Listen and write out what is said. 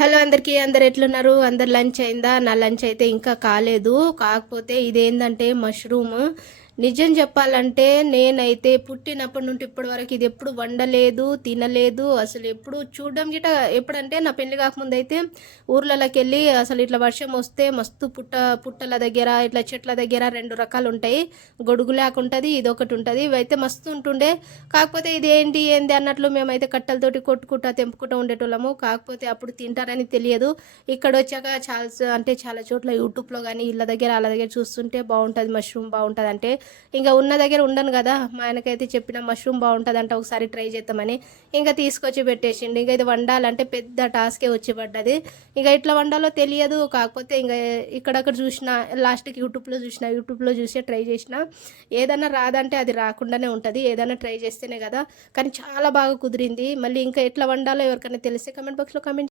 Hello అందరికీ. అందరు ఎట్లున్నారు? అందరు లంచ్ అయిందా? నా లంచ్ అయితే ఇంకా కాలేదు. కాకపోతే ఇదేందంటే మష్రూమ్. నిజం చెప్పాలంటే నేనైతే పుట్టినప్పటి నుండి ఇప్పటి వరకు ఇది ఎప్పుడు వండలేదు, తినలేదు. అసలు ఎప్పుడు చూడడం గిట ఎప్పుడంటే నా పెళ్లి కాకముందు అయితే ఊర్లలోకి వెళ్ళి అసలు ఇట్లా వర్షం వస్తే మస్తు పుట్టల దగ్గర ఇట్లా చెట్ల దగ్గర 2 రకాలు ఉంటాయి. గొడుగు లేకుంటుంది, ఇదొకటి ఉంటుంది. ఇవైతే మస్తు ఉంటుండే. కాకపోతే ఇది ఏంది అన్నట్లు మేమైతే కట్టెలతోటి కొట్టుకుంటా తెంపుకుంటూ ఉండేటోళ్ళము. కాకపోతే అప్పుడు తింటారని తెలియదు. ఇక్కడ వచ్చాక చాలా చోట్ల యూట్యూబ్లో కానీ ఇళ్ళ దగ్గర వాళ్ళ దగ్గర చూస్తుంటే బాగుంటుంది, మష్రూమ్ బాగుంటుంది అంటే ఇంకా ఉన్న దగ్గర ఉండను కదా. మా ఆయనకైతే చెప్పిన మష్రూమ్ బాగుంటుంది అంటే ఒకసారి ట్రై చేద్దామని ఇంకా తీసుకొచ్చి పెట్టేసిండు. ఇంకా ఇది వండాలంటే పెద్ద టాస్కే వచ్చి పడ్డది. ఇంకా ఇట్లా వండాలో తెలియదు. కాకపోతే ఇంకా ఇక్కడక్కడ చూసిన, లాస్ట్కి యూట్యూబ్లో చూసే ట్రై చేసిన. ఏదన్నా రాదంటే అది రాకుండానే ఉంటుంది, ఏదైనా ట్రై చేస్తేనే కదా. కానీ చాలా బాగా కుదిరింది. మళ్ళీ ఇంకా ఎట్లా వండాలో ఎవరికైనా తెలిస్తే కమెంట్ బాక్స్లో కమెంట్